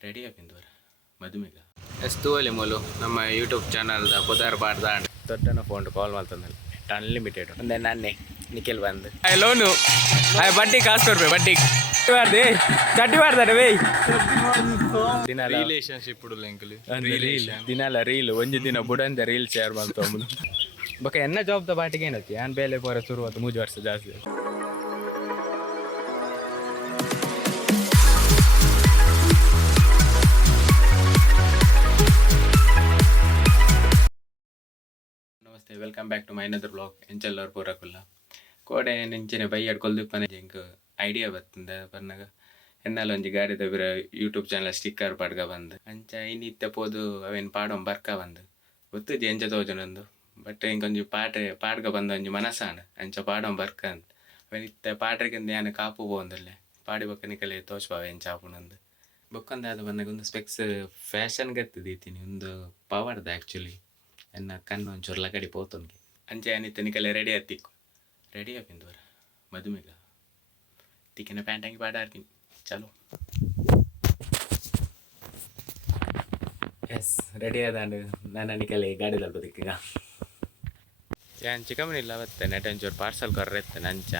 Ready ಆಪಿಂದವ್ರ ಮದುವೆಗ ಎಷ್ಟು ಒಲಿ ಮೂಲು ನಮ್ಮ ಯೂಟ್ಯೂಬ್ ಚಾನಲ್ದ ಪುದಾರ್ ಪಾಡ್ದ ದೊಡ್ಡನ ಫೋನ್ ಕಾಲ್ ಮಾಡ್ತಾನಲ್ಲಿ ಅನ್ಲಿಮಿಟೆಡ್ ಒಂದೇ ನಾನೇ ನಿಖಿಲ್ ಬಂದು ಲೋನು ಬಡ್ಡಿ ಕಾಸು ಕೊಡ್ಬೇಕು ಬಡ್ಡಿ ಮಾಡ್ದೆ ಚಟ್ಟಿ ಮಾಡ್ತಾರೆ ವೇ ದಿನಾಲ ರಿಲೇಶನ್ಶಿಪ್ ದಿನಾಲ ರೀಲ್ ಒಂದು ದಿನ ಬುಡಂದ ರೀಲ್ ಶೇರ್ ಮಾಡ್ತೊಂಬುದು ಬೊಕ ಎನ್ನ ಜಾಬ್ದ ಬಾಟಿಗೆ ಏನತ್ತಿ ನಾನು ಬೇಲೆ ಪೋರ ಶುರುವಾತು 3 ವರ್ಷ ಜಾಸ್ತಿ. ನಮಸ್ತೆ, welcome back to my another blog. ಎಂಚೆಲ್ಲವ್ರು ಪೂರಕುಲ್ಲ ಕೋಡೆ ನೆಂಚಿನ ಬೈಯಾಡ್ ಕೊಲ್ದುಪ್ಪನ ಇಂಕ ಐಡಿಯಾ ಬರ್ತಂದೆ ಬರ್ನಾಗ ಎನ್ನಲ್ಲ ಒಂಜಿ ಗಾಡಿದ ಬಿರ ಯೂಟ್ಯೂಬ್ ಚಾನಲ್ ಸ್ಟಿಕ್ಕರ್ ಪಡ್ಗ ಬಂದು ಅಂಚ ಇನ್ನಿತ್ತ ಪೋದು ಅವೇನು ಪಾಡೋ ಬರ್ಕ ಬಂದು ಗೊತ್ತಿದ್ದು ಎಂಚ ತೋಜನೊಂದು ಬಟ್ ಇಂಕೊಂಜಿ ಪಾಡ್ಗ ಬಂದ ಒಂಜಿ ಮನಸ್ಸಾಣ ಅಂಚ ಪಾಡೋ ಬರ್ಕ ಅಂತ ಅವನಿತ್ತ ಪಾಡ್ರಿಗಿಂದ ಯಾನು ಕಾಪು ಹೋಂದಲ್ಲೇ ಪಾಡಿ ಬೊಕ್ಕ ನಿಕಲೆ ತೋಚ್ಪಾವ ಎಂಚ ಆಪುನೊಂದು ಬೊಕ್ಕಂದ ಅದು ಬಂದಾಗ ಒಂದು ಸ್ಪೆಕ್ಸ್ ಫ್ಯಾಷನ್ ಗತ್ತಿದೀತೀನಿ ಒಂದು ಪವರ್ದ ಆ್ಯಕ್ಚುಲಿ ಎನ್ನ ಕಣ್ಣು ಒಂಚೂರು ಲಗಡಿ ಪೋತೊನ್ಗೆ ಅಂಚೆ ಏನಿತ್ತು ನಿಕಲೆ ರೆಡಿ ಆತಿಕ್ಕು ರೆಡಿ ಆಪಿಂದವ್ರ ಮದುವೆಗ ತಿಕ್ಕಿನ ಪ್ಯಾಂಟಂಗಿ ಪಾಡಾಡ್ತೀನಿ ಚಲೋ. ಎಸ್ ರೆಡಿ ಆದಾಂಡು ನಾನು ನಿಕಲೆ ಗಾಡಿ ತಲ್ಪದಿಕ್ಕೀಗ ಏನ್ ಚಿಕ್ಕಮ್ಮನಿಲ್ಲ ಅವತ್ತೆ ನೆಟ್ ಒಂಚೂರು ಪಾರ್ಸಲ್ ಕರ್ರೆತ್ತೆ ನಂಚ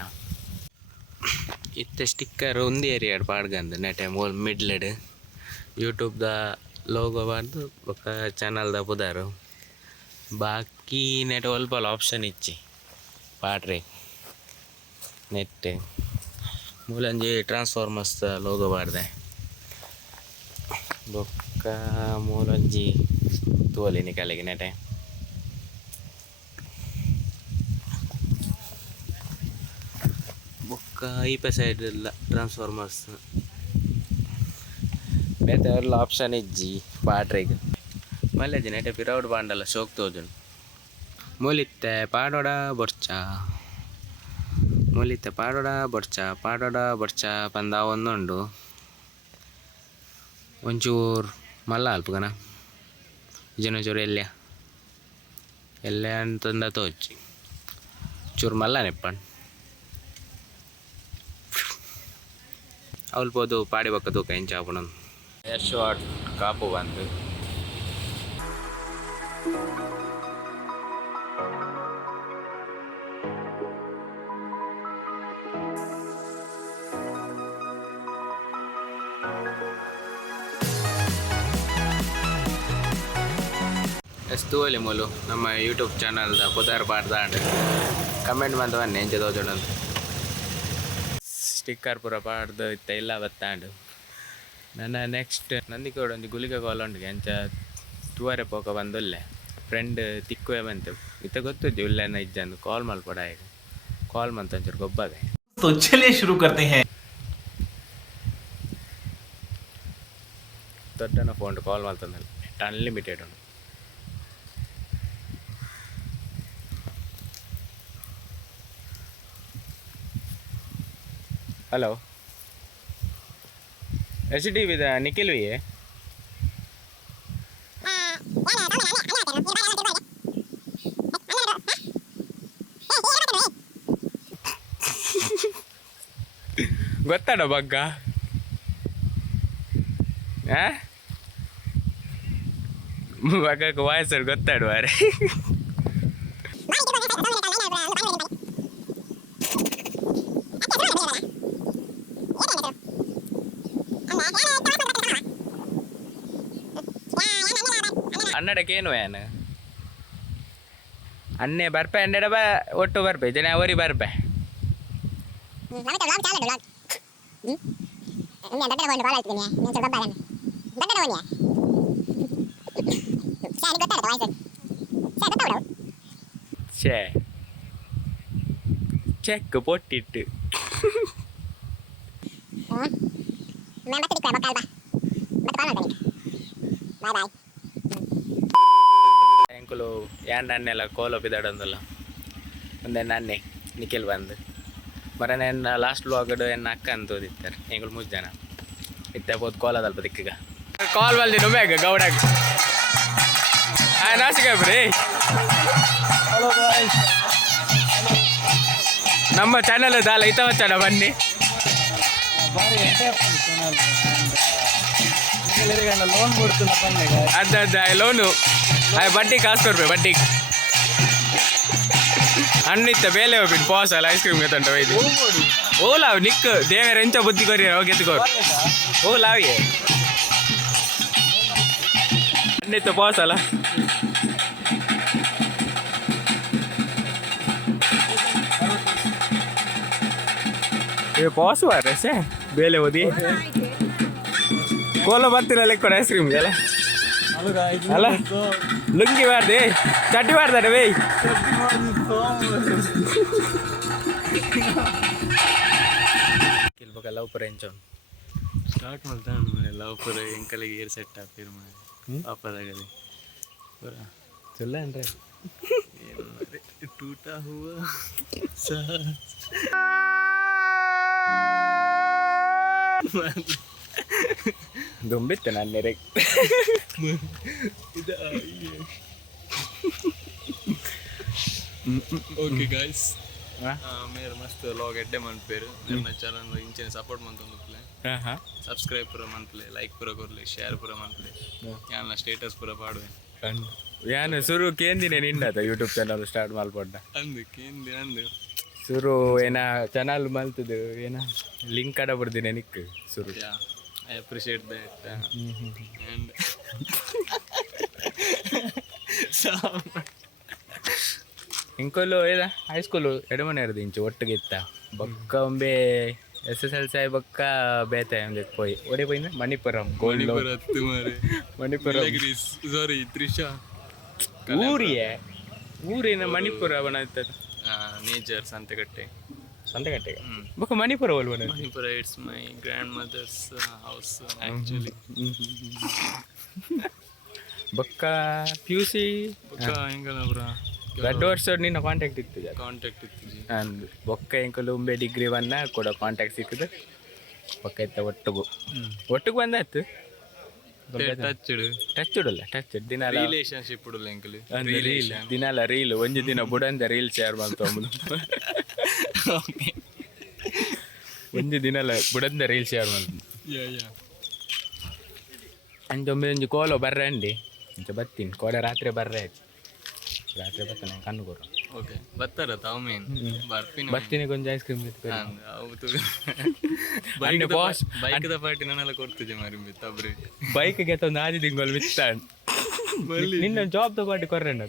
ಇತ್ತೆ ಸ್ಟಿಕ್ಕರ್ ಒಂದು ಏರಿಯಾಡ್ ಪಾಡ್ಗಂದು ನೆಟೆ ಮೋಲ್ ಮಿಡ್ಲೆಡ್ ಯೂಟ್ಯೂಬ್ದ ಲೋಗೋ ಬಾರ್ದು ಬೊಕ್ಕ ಚಾನಲ್ದ ಪುದಾರು ಬಾಕಿ ನೆಟ್ ಒಲ್ಪ ಆಪ್ಷನ್ ಇಚ್ಚಿ ಪಾಡ್ರೆ ನೆಟ್ ಮೂಲಂಜಿ ಟ್ರಾನ್ಸ್ಫಾರ್ಮರ್ಸ್ ಲೋಗೋ ಬಾರ್ದೆ ಬೊಕ್ಕ ಮೂಲಂಜಿ ತೋಲಿ ನಿಕಲಿಗೆ ನೆಟೆ ಬೊಕ್ಕ ಈಪ ಸೈಡ್ ಎಲ್ಲ ಟ್ರಾನ್ಸ್ಫಾರ್ಮರ್ಸ್ ಬೇತೆ ಎಲ್ಲ ಆಪ್ಷನ್ ಇಜ್ಜಿ ಪಾಡ್ರೆಗೆ ಮಲ್ಲೆಜಿ ನೆಟೆ ಪಿರೌಡ್ ಬಾಂಡಲ್ಲ ಶೋಕ್ ತೋಜುಂಡು ಮೂಲಿತ್ತೆ ಪಾಡೋಡ ಬೊರ್ಚ ಮೂಲಿತ್ತೆ ಪಾಡೋಡ ಬೊರ್ಚ ಪಂದ ಒಂದುಂಡು ಒಂಚೂರು ಮಲ್ಲ ಅಲ್ಪಗನ ಜನಚೂರು ಎಲ್ಲೆ ಅಂತಂದ ತೋಚಿ ಚೂರು ಮಲ್ಲ ನೆಪ್ಪಣ್ ಅವಲ್ ಪೋದು ಪಾಡಿ ಬೊಕ್ಕ ತೂಕ ಎಂಚ ಆಪುಣನ್ ಎಷ್ಟು ಕಾಪು ಬಂತು ಎಷ್ಟು ಒಲಿ ಮೂಲು ನಮ್ಮ ಯೂಟ್ಯೂಬ್ ಚಾನಲ್ದ ಪುದಾರ್ ಪಾಡ್ದಾಂಡು ಕಮೆಂಟ್ ಬಂದು ಬನ್ನಿ ಎಂಚ ತೋಜೊಂಡು ಸ್ಟಿಕ್ಕರ್ ಪೂರ ಪಾಡ್ದು ಇತ್ತ ಇಲ್ಲ ಬತ್ತಾಂಡು ನನ್ನ ನೆಕ್ಸ್ಟ್ ನಂದಿಕೋಡು ಒಂದು ಗುಲಿಗ ಕಾಲ್ ಉಂಟು ಎಂಚ ತೂವರೆ ಪೋಕ ಬಂದುಲ್ಲೆ ಫ್ರೆಂಡ್ ತಿಕ್ಕುವೆ ಬಂತು ಇತ್ತ ಗೊತ್ತಿದ್ದು ಇಲ್ಲೇನ ಇಜ್ಜಂದು ಕಾಲ್ ಮಲ್ಪಡ ಈಗ ಕಾಲ್ ಮಂತ ಒಂಚೂರು ಗೊಬ್ಬಗೆ ಶುರು ಕರ್ತೆ ಹೈ ದೊಡ್ಡನ ಫೋನ್ ಕಾಲ್ ಮಾಡ್ತಂದಲ್ಲಿ ಅನ್ಲಿಮಿಟೆಡ್ ಉಂಟು. ಹಲೋ ಎಸ್ ಟಿ ವಿದ ನಿಖಿಲ್ ವಿ ಗೊತ್ತಾಡ ಬಗ್ಗ ಬಗ್ಗಕ್ಕೆ ವಾಯ್ಸರ್ ಗೊತ್ತಾಡುವಾರೆ ಅನ್ನಡಕ್ಕೇನು ಏನು ಅನ್ನೆ ಬರ್ಪೆ ಅನ್ನೆಡ ಒಟ್ಟು ಬರ್ಪೆ ಜನ ಅವರಿ ಬರ್ಪೆ ಛೇ ಚೆಕ್ ಪೊಟ್ಟಿಟ್ಟು ಎಂಕುಲು ಯಾನ್ ನನ್ನೆಲ್ಲ ಕೋಲೊಪ್ಪಿದಾಡೊಂದಲ್ಲ ಒಂದೇ ನನ್ನೆ ನಿಖಿಲ್ ಬಂದು ಮರ ನನ್ನ ಲಾಸ್ಟ್ ವ್ಲಾಗಡ್ ಎನ್ನ ಅಕ್ಕ ಅಂತ ಓದಿತ್ತಾರೆ ಎಂಗಳು 3 ಜನ ಇತ್ತೆ ಹೋದ್ ಕೋಲದಲ್ಪ ದಿಕ್ಕೀಗ ಕಾಲ್ ಬಲ್ದಿ ನುಮ್ಯಾಗ ಗೌಡಾಗ ನಾಸಿಕಾಬ್ರಿ ನಮ್ಮ ಚಾನಲ್ ದಾಲ ಇತವಚ್ಚಡ ಬನ್ನಿ ಅದ ಲೋನು ಅಯ್ಯ ಬಡ್ಡಿ ಕಾಸು ಕೊಡ್ಬೇಕು ಬಡ್ಡಿ ಹಣ್ಣಿತ್ತ ಬೇಲೆ ಹೋಗ್ಬಿಟ್ಟು ಪಾಸ್ ಅಲ್ಲ ಐಸ್ ಕ್ರೀಮ್ ಗೆತ್ತಂಟ ಒಯ್ದು ಓಲಾವ್ ನಿಕ್ ದೇವರ ಎಂಚ ಬುದ್ಧಿ ಕೊರಿ ಹೋಗಿ ಎತ್ಕೋರು ಓಲಾವಿಗೆ ಹಣ್ಣಿತ್ತ ಪಾಸ್ ಅಲ್ಲ ಪಾಸ್ ಬಾರ ಸೇ ಬೇಲೆ ಓದಿ ಕೋಲ ಬರ್ತಿಲ್ಲ ಲೆಕ್ಕ ಐಸ್ ಕ್ರೀಮ್ ಅಲ್ಲ ಅಲ್ಲ ಲುಂಗಿ ಬಾರ್ದೆ ಚಟ್ಟಿ ಬಾರ್ದಾರೆ ಬೈ ಕೆಲವಾಗ ಲವ್ ಪರ ಎಂಚ ಸ್ಟಾರ್ಟ್ ಮಾಡ್ತಾನೆ ಲವ್ ಪರ ಎಂಕಲಿಗೆ ಏರ್ ಸೆಟ್ ಹಾಕಿರ್ ಮಾಡಿ ಪಾಪದಾಗಲಿ ಪೂರ ಚೊಲ್ಲ ಅಂದ್ರೆ ಟೂಟ ಹೂವ ದುಂಬಿತ್ತು ನಾನು ನೆರೆ ఓకే గైస్ మీరు మస్తు లాగ్ ఎడ్డే మన్పేరు ನಿಮ್ಮ ಚಾನಲ್ ಇಂಚೆ ಸಪೋರ್ಟ್ ಮಂತೊಂದುಪ್ಲೆ ಸಬ್ಸ್ಕ್ರೈಬ್ ಪೂರ ಮನ್ಪ್ಲೆ ಲೈಕ್ ಪೂರ ಕೊರ್ಲೆ ಶೇರ್ ಪೂರ ಮನ್ಪ್ಲೆ ಯಾನ ಸ್ಟೇಟಸ್ ಪೂರ ಪಾಡುವೆ ಯಾನು ಸುರು ಕೇಂದಿನೇ ನಿಂಡದ ಯೂಟ್ಯೂಬ್ ಚಾನಲ್ ಸ್ಟಾರ್ಟ್ ಮಾಡ್ಕೊಂಡ ಅಂದು ಕೇಂದಿ ಅಂದು ಸುರು ಏನ ಚಾನಲ್ ಮಲ್ತದು ಏನ ಲಿಂಕ್ ಅಡ ಬಿಡ್ದಿನಿ ನಿಕ್ ಸುರು I appreciate that. And ಇಂಕೊಲ್ಲು ಏದ ಹೈಸ್ಕೂಲು ಎಡಮನೆ ಇರೋದು ಇಂಚು ಒಟ್ಟಿಗೆ ಇತ್ತ ಬೊಕ್ಕ ಒಂಬೆ SSLC ಬೊಕ್ಕ ಬೇತೆ ಒಂದೆ ಪೋಯಿ ಒಡೆ ಪೋಯಿಂದ ಮಣಿಪುರಂ ಮಣಿಪುರ ಹತ್ತು ಮಾರೆ ಮಣಿಪುರಂ ಸಾರಿ ತ್ರಿಷಾ ಊರಿಯೇ ಊರಿನ ಮಣಿಪುರ ಬನತ್ತದ ನೇಚರ್ ಸಂತೆಕಟ್ಟೆ ಸಂತೆಕಟ್ಟೆಗೆ ಬೊಕ್ಕ ಮಣಿಪುರ ಒಲ್ವನ Manipura it's my grandmother's house actually ಬೊಕ್ಕ PUC ಬೊಕ್ಕ ಹೆಂಗಲ್ಲ ಬ್ರ ಗಡ್ಡ ವರ್ಷ ನಿನ್ನ ಕಾಂಟ್ಯಾಕ್ಟ್ ಇತ್ತು ಕಾಂಟ್ಯಾಕ್ಟ್ ಇತ್ತು ಅಂದು ಬೊಕ್ಕ ಎಂಕಲು ಉಂಬೆ ಡಿಗ್ರಿ ಬನ್ನ ಕೂಡ ಕಾಂಟ್ಯಾಕ್ಟ್ ಸಿಕ್ಕದು ಬೊಕ್ಕ ಇತ್ತ ಒಟ್ಟಿಗೆ ಬಂದಾಯ್ತು ಟಚ್ ಇಡಲ್ಲ ಟಚ್ ದಿನಾಲ ರಿಲೇಶನ್ಶಿಪ್ ಇಡಲ್ಲ ಎಂಕಲು ರೀಲ್ ದಿನಾಲ ರೀಲ್ ಒಂಜಿ ದಿನ ಬುಡಂದ ರೀಲ್ ಶೇರ್ ಮಾಡ್ತೊಂಬುದು ಒಂಜಿ ದಿನಲ ಬುಡಂದ ರೀಲ್ ಶೇರ್ ಮಾಡ್ತು ಅಂಜೊಮ್ಮೆ ಒಂಜಿ ಕೋಲೋ ಬರ್ರೆ ಅಂಡಿ ಇಂಚ ಬತ್ತೀನಿ ಕೋಡೆ ರಾತ್ರಿ ಬರ್ರೆ ಆಯ್ತು ರಾತ್ರಿ ಬರ್ತಾನೆ ಕಣ್ಣುಗೋರು ಓಕೆ ಬರ್ತಾರ ತಾವೇನ್ ಬರ್ತೀನಿ ಕೊಂಚ ಐಸ್ ಕ್ರೀಮ್ ಹೌದು ಬೈಕ್ ಪಾರ್ಟಿ ನಾನೆಲ್ಲ ಕೊಡ್ತಿದ್ದೆ ಮಾರಿ ತಬ್ರಿ ಬೈಕ್ ಗೆ ಒಂದು ಆದಿ ತಿಂಗಳು ಮಿತ್ತಾಂಡ್ ನಿನ್ನ ಜಾಬ್ ದ ಪಾರ್ಟಿ ಕೊರ್ರೆಂಡ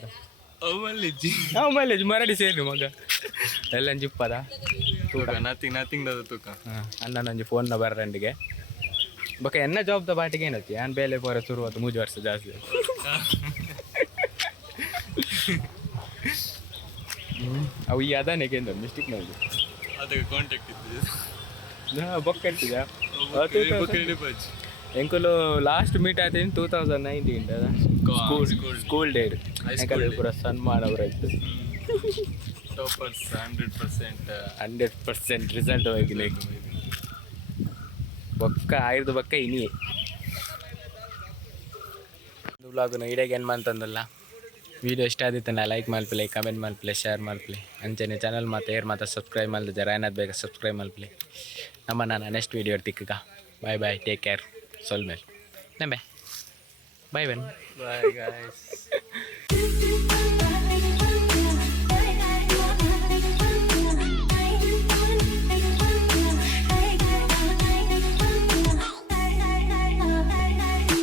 ಮೈಲೇಜ್ ಮರಡಿ ಸೇರಿ ಮಗ ಎಲ್ಲ ಜಿಪ್ಪದ ತೂಕ ನಥಿಂಗ್ ತೂಕ ಅಣ್ಣನೊಂಜಿ ಫೋನ್ನ ಬರ್ರಂಡಿಗೆ ಬೊಕ ಎನ್ನ ಜಾಬ್ ದ ಪಾರ್ಟಿಗೆ ಏನತ್ತಿ ನಾನು ಬೇಲೆ ಪೋರ ಶುರುವಾತು 3 ವರ್ಷ ಜಾಸ್ತಿ ಅವು ಈ ಅದಾನೆಗೆಂದ ಮಿಸ್ಟೇಕ್ ಮಾಡಿ ಅದಕ್ಕೆ ಕಾಂಟ್ಯಾಕ್ಟ್ ಇತ್ತು ಬೊಕ್ಕ ಇರ್ತಿದ ಎಂಕುಲು ಲಾಸ್ಟ್ ಮೀಟ್ ಆಯ್ತು 2019 ಸ್ಕೂಲ್ ಡೇ ಪೂರ ಸನ್ಮಾನ ಅವರಾಯ್ತು ಟಾಪರ್ಸ್ 100% ರಿಸಲ್ಟ್ ಹೋಗಿಲ್ಲ ಬೊಕ್ಕ ಆಯ್ದು ಬೊಕ್ಕ ಇನಿಯೇ ವ್ಲಾಗ್ನ ಇಡಗೆ ಏನು ಅಂತಂದಲ್ಲ ವಿಡಿಯೋ ಇಷ್ಟ ಆದಿತ್ತನ ಲೈಕ್ ಮಲ್ಪಲೆ ಕಮೆಂಟ್ ಮಲ್ಪಲೆ ಶೇರ್ ಮಲ್ಪಲೆ ಅಂಚನೆ ಚಾನಲ್ ಮತ್ತು ಏರ್ ಮಾತ್ರ ಸಬ್ಸ್ಕ್ರೈಬ್ ಮಲ್ದ ಜರ ಏನಾದ್ರು ಬೇಗ ಸಬ್ಸ್ಕ್ರೈಬ್ ಮಲ್ಪಲೆ ನಮ್ಮ ನಾನು ನೆಕ್ಸ್ಟ್ ವೀಡಿಯೋ ಇರ್ತಿಕ್ಕ ಬಾಯ್ ಬಾಯ್ ಟೇಕ್ ಕೇರ್ ಸೊಲ್ ಮೇಲೆ ಬಾಯ್ ಬನ್ ಬಾಯ್ ಗಾಯ್ಸ್